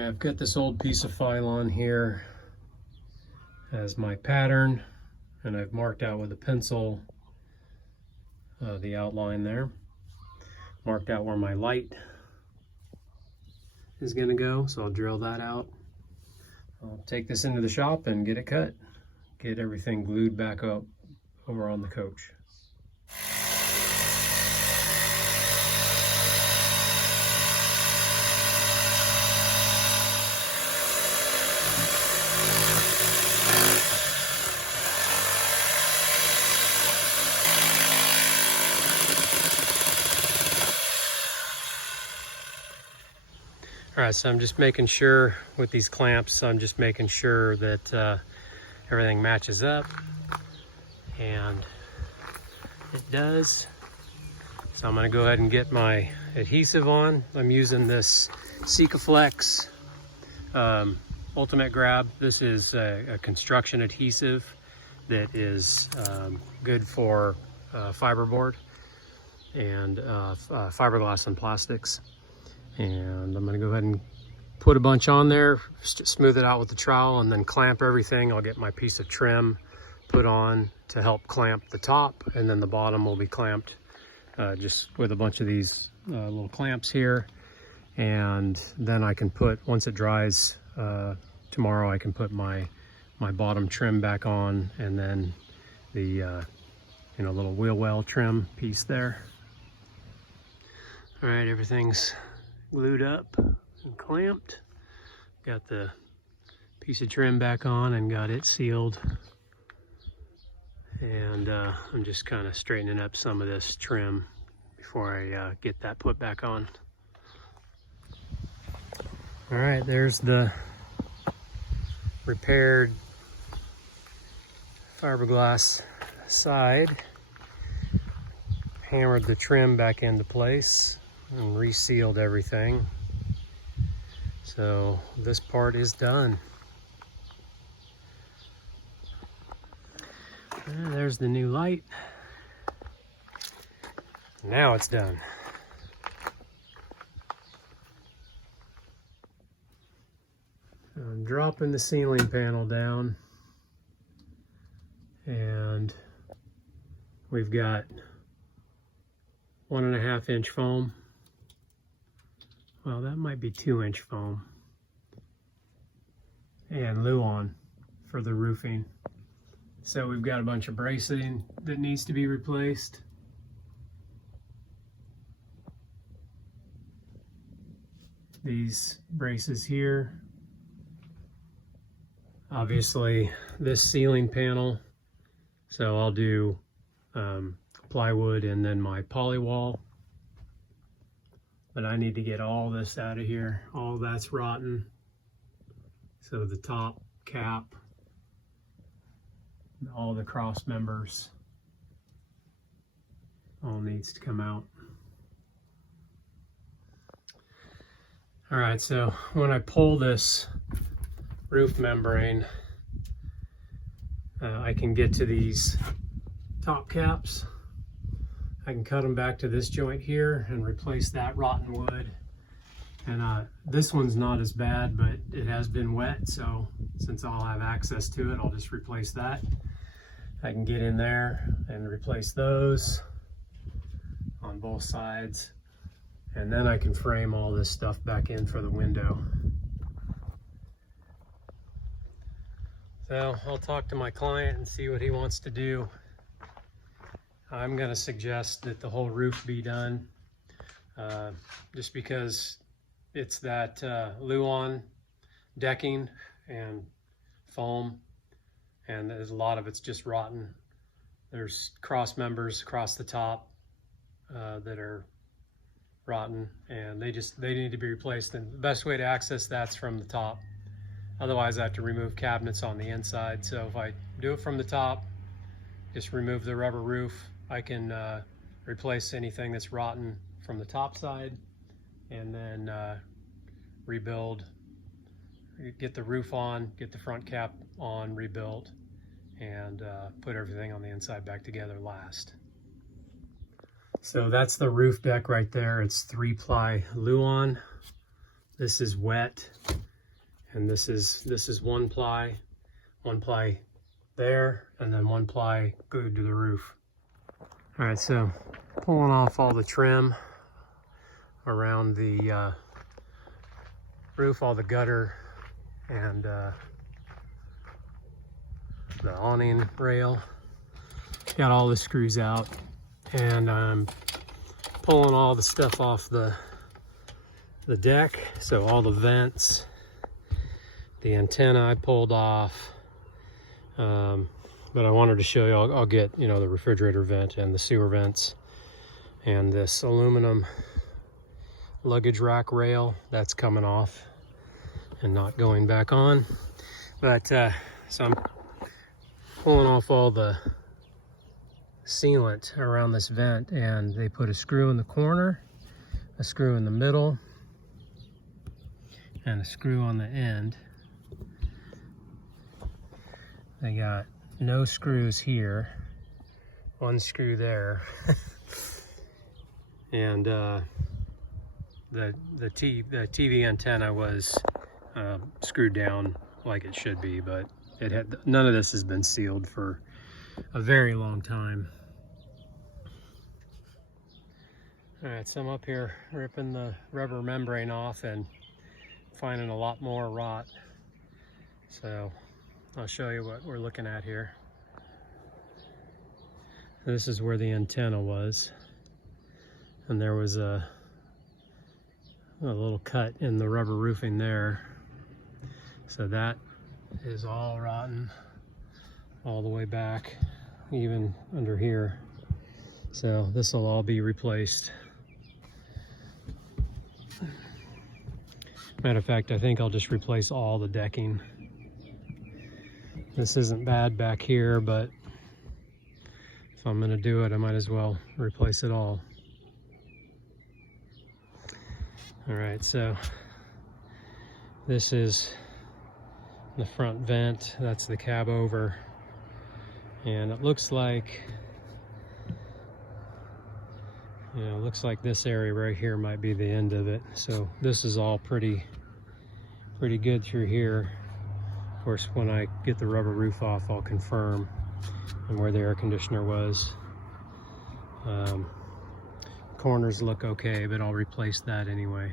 Alright, I've got this old piece of Phylon here as my pattern, and I've marked out with a pencil the outline there. Marked out where my light is going to go, so I'll drill that out. I'll take this into the shop and get it cut. Get everything glued back up over on the coach. All right, so I'm just making sure with these clamps, I'm just making sure that everything matches up, and it does. So I'm gonna go ahead and get my adhesive on. I'm using this Sikaflex Ultimate Grab. This is a construction adhesive that is good for fiberboard and fiberglass and plastics. And I'm going to go ahead and put a bunch on there, smooth it out with the trowel, and then clamp everything. I'll get my piece of trim put on to help clamp the top, and then the bottom will be clamped just with a bunch of these little clamps here. And then I can put, once it dries tomorrow, I can put my bottom trim back on, and then the little wheel well trim piece there. All right, everything's glued up and clamped. Got the piece of trim back on and got it sealed. And I'm just kind of straightening up some of this trim before I get that put back on. All right, there's the repaired fiberglass side. Hammered the trim back into place and resealed everything. So this part is done. And there's the new light. Now it's done. I'm dropping the ceiling panel down, and we've got 1.5 inch foam. Well, that might be 2-inch foam. And Luan for the roofing. So we've got a bunch of bracing that needs to be replaced. These braces here. Obviously this ceiling panel. So I'll do plywood and then my polywall. But I need to get all this out of here. All that's rotten. So the top cap, all the cross members, all needs to come out. All right, so when I pull this roof membrane, I can get to these top caps. I can cut them back to this joint here and replace that rotten wood. And this one's not as bad, but it has been wet, so since I'll have access to it, I'll just replace that. I can get in there and replace those on both sides. And then I can frame all this stuff back in for the window. So I'll talk to my client and see what he wants to do. I'm going to suggest that the whole roof be done, just because it's that Luan decking and foam, and there's a lot of it's just rotten. There's cross members across the top that are rotten, and they need to be replaced, and the best way to access that's from the top. Otherwise I have to remove cabinets on the inside. So if I do it from the top, just remove the rubber roof, I can replace anything that's rotten from the top side, and then rebuild, get the roof on, get the front cap on, rebuilt, and put everything on the inside back together last. So that's the roof deck right there. It's 3-ply Luan. This is wet. And this is one ply there, and then one ply glued to the roof. All right, so pulling off all the trim around the roof, all the gutter and the awning rail. Got all the screws out, and I'm pulling all the stuff off the deck. So all the vents, the antenna I pulled off, but I wanted to show you, I'll get, you know, the refrigerator vent and the sewer vents, and this aluminum luggage rack rail that's coming off and not going back on. But so I'm pulling off all the sealant around this vent, and they put a screw in the corner, a screw in the middle, and a screw on the end. They got no screws here, one screw there, and the TV antenna was screwed down like it should be, but it had, none of this has been sealed for a very long time. All right, so I'm up here ripping the rubber membrane off and finding a lot more rot. So I'll show you what we're looking at here. This is where the antenna was, and there was a little cut in the rubber roofing there. So that is all rotten all the way back, even under here. So this will all be replaced. Matter of fact, I think I'll just replace all the decking. This isn't bad back here, but if I'm gonna do it, I might as well replace it all. All right, so this is the front vent. That's the cab over. And it looks like, you know, it looks like this area right here might be the end of it. So this is all pretty good through here. Of course, when I get the rubber roof off, I'll confirm and where the air conditioner was. Corners look okay, but I'll replace that anyway.